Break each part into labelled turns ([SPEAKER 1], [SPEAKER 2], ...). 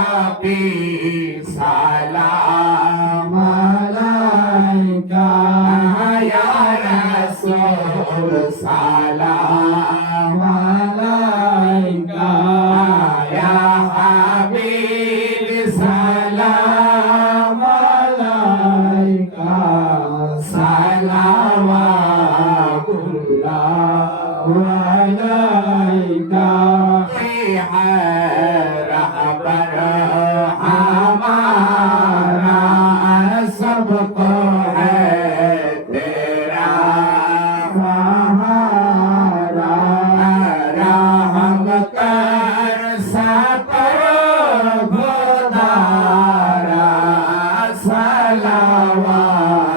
[SPEAKER 1] النبي سلام عليك. يا رسول سلام عليك. يا حبيب سلام عليك. سلام الله عليك. في حياتك Salawat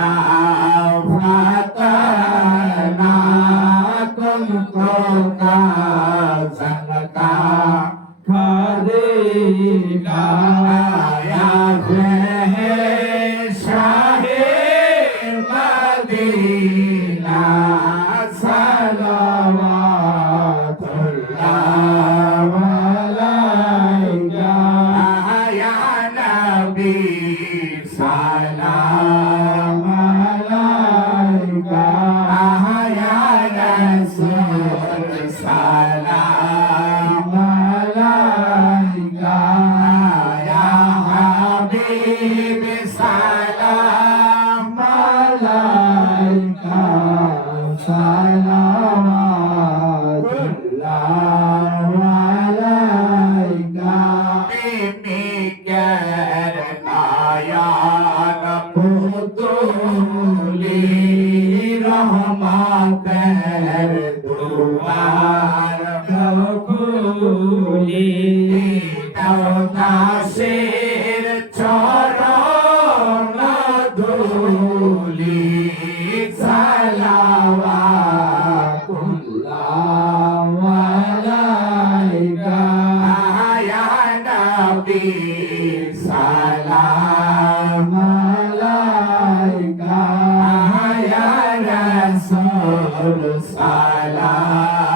[SPEAKER 1] đạo phật na công công ca sanh ca khả đi ca lugar. পাপের দুয়ার খুলি দাও la